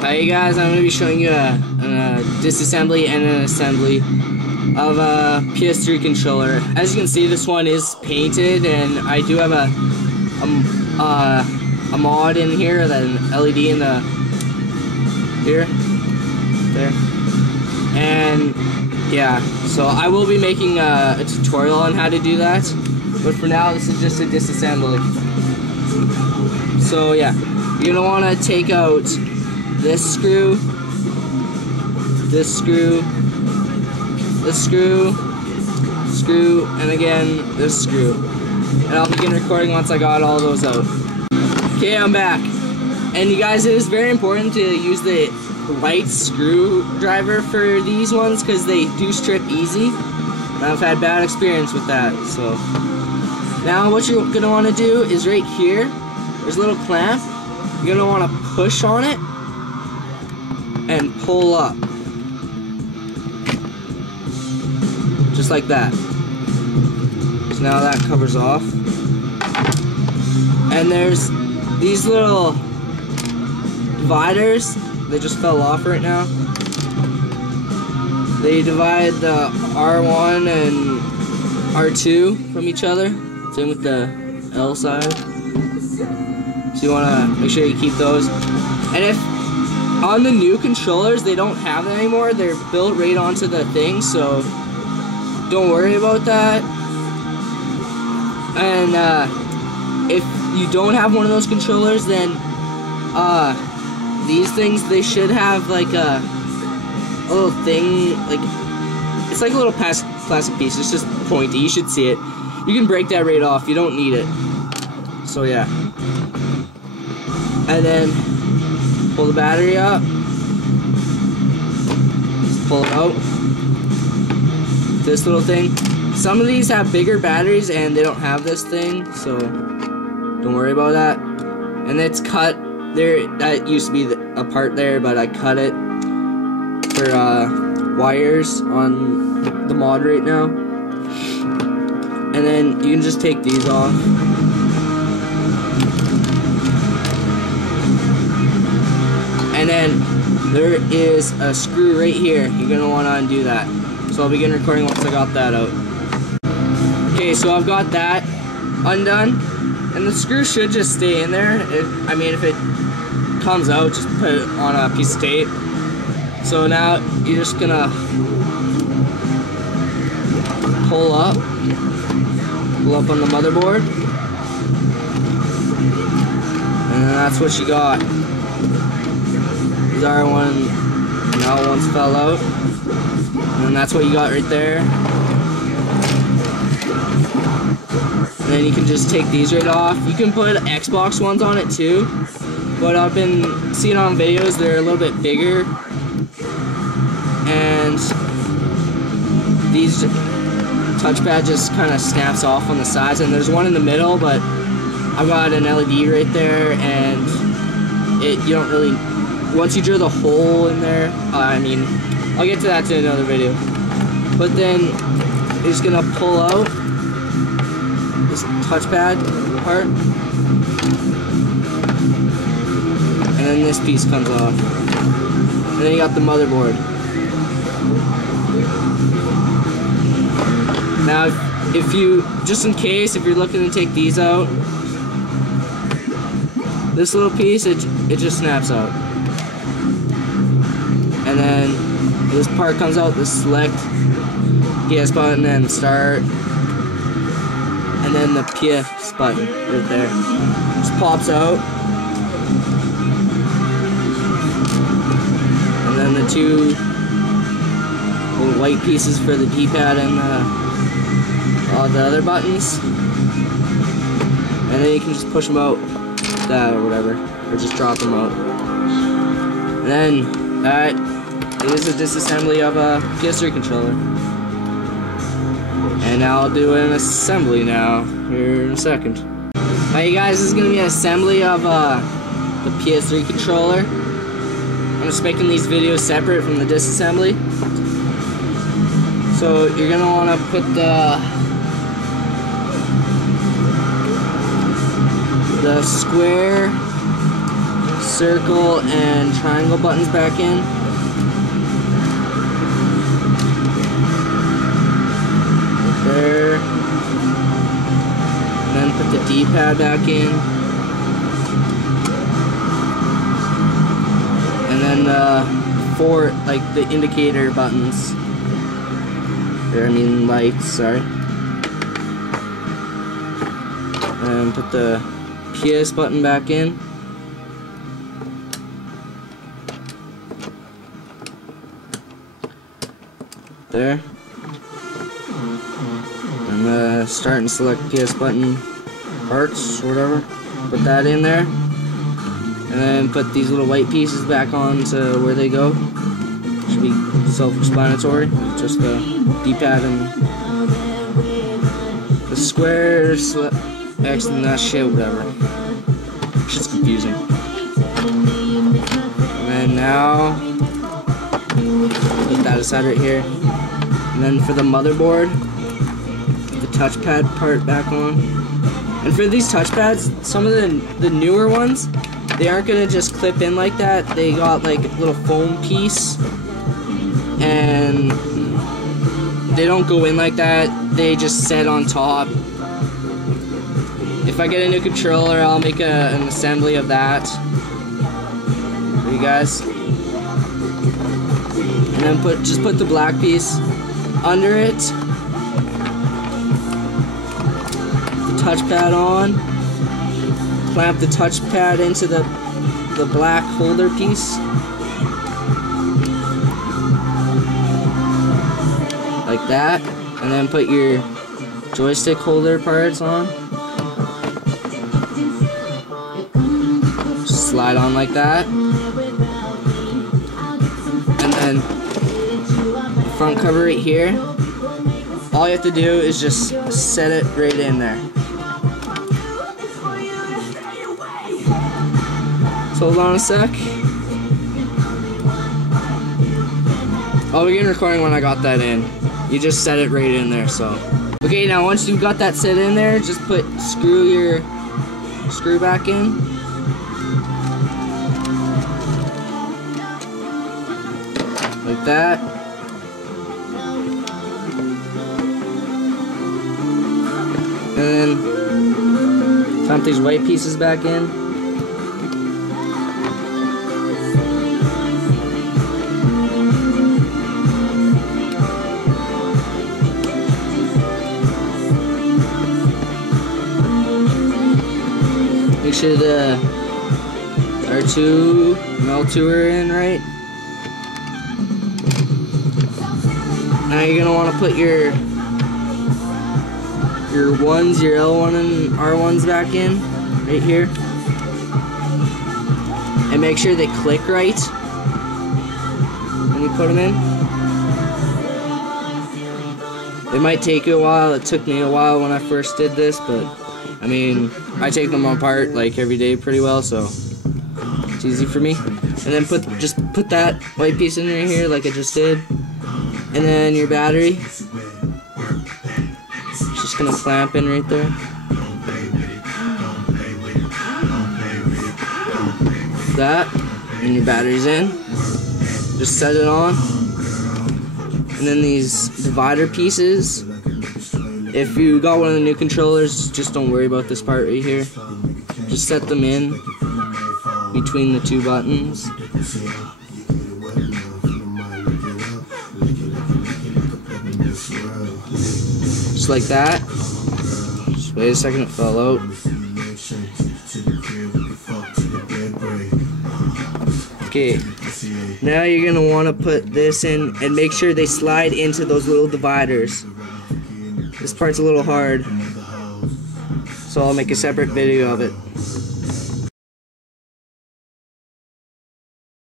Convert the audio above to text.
Hi guys, I'm going to be showing you a disassembly and an assembly of a ps3 controller. As you can see, this one is painted, and I do have a mod in here, an LED in the here, there, and yeah. So I will be making a tutorial on how to do that, but for now this is just a disassembly. So yeah, you're gonna want to take out this screw, this screw, this screw, and again this screw. And I'll begin recording once I got all those out. Okay, I'm back. And you guys, it is very important to use the right screwdriver for these ones because they do strip easy. And I've had bad experience with that. So now what you're gonna want to do is right here, there's a little clamp. You're gonna want to push on it and pull up, just like that. So now that covers off, and there's these little dividers. They just fell off right now. They divide the R1 and R2 from each other. Same with the L side. So you want to make sure you keep those. And if on the new controllers, they don't have that anymore. They're built right onto the thing, so don't worry about that. And if you don't have one of those controllers, then these things, they should have like a little thing, like it's like a little plastic piece. It's just pointy. You should see it. You can break that right off. You don't need it. So yeah. And then pull the battery up, just pull it out, this little thing. Some of these have bigger batteries and they don't have this thing, so don't worry about that. And it's cut there, that used to be a part there, but I cut it for wires on the mod right now. And then you can just take these off. And then there is a screw right here. You're going to want to undo that. So I'll begin recording once I got that out. Okay, so I've got that undone. And the screw should just stay in there. I mean, if it comes out, just put it on a piece of tape. So now you're just going to pull up on the motherboard. And then that's what you got. R1 and L1s fell out, and that's what you got right there. And then you can just take these right off. You can put Xbox ones on it too, but I've been seeing on videos they're a little bit bigger, and these touchpad just kind of snaps off on the sides, and there's one in the middle, but I've got an LED right there, and you don't really, once you drill the hole in there, I mean, I'll get to that in another video. But then you're just gonna pull out this touchpad part, and then this piece comes off, and then you got the motherboard. Now, if you, just in case, if you're looking to take these out, this little piece, it just snaps out. And then this part comes out, the select PS button and start, and then the PS button right there just pops out, and then the two little white pieces for the D-pad and all the other buttons, and then you can just push them out like that or whatever, or just drop them out, and then that is a disassembly of a ps3 controller. And now I'll do an assembly now, here in a second. Alright you guys, this is going to be an assembly of the ps3 controller. I'm just making these videos separate from the disassembly. So you're going to want to put the square circle and triangle buttons back in. There. And then put the D-pad back in. And then four, like the indicator buttons. There, I mean lights, sorry. And put the PS button back in. There. And start and select PS button parts, or whatever. Put that in there. And then put these little white pieces back on to where they go. Should be self-explanatory. Just the D-pad and the squares, X and that shit, whatever. Shit's confusing. And then now, put that aside right here. And then for the motherboard, the touchpad part back on. And for these touchpads, some of the newer ones, they aren't gonna just clip in like that. They got like a little foam piece, and they don't go in like that. They just set on top. If I get a new controller, I'll make an assembly of that for you guys. And then just put the black piece under it. The touchpad on. Clamp the touchpad into the black holder piece. Like that. And then put your joystick holder parts on. Just slide on like that. And then the front cover right here. All you have to do is just set it right in there. So hold on a sec. I'll begin recording when I got that in. You just set it right in there, so. Okay, now once you've got that set in there, just screw your screw back in. Like that. And then clamp these white pieces back in. Make sure the R2 and L2 are in right. Now you're gonna want to put your ones, your L1 and R1s back in right here, and make sure they click right when you put them in. It might take you a while. It took me a while when I first did this, but I mean, I take them apart like every day pretty well, so it's easy for me. And then just put that white piece in right here like I just did. And then your battery. Just gonna clamp in right there. That. And your battery's in. Just set it on. And then these divider pieces. If you got one of the new controllers, just don't worry about this part right here. Just set them in between the two buttons. Just like that. Just wait a second, it fell out. Okay, now you're gonna want to put this in and make sure they slide into those little dividers. This part's a little hard, so I'll make a separate video of it.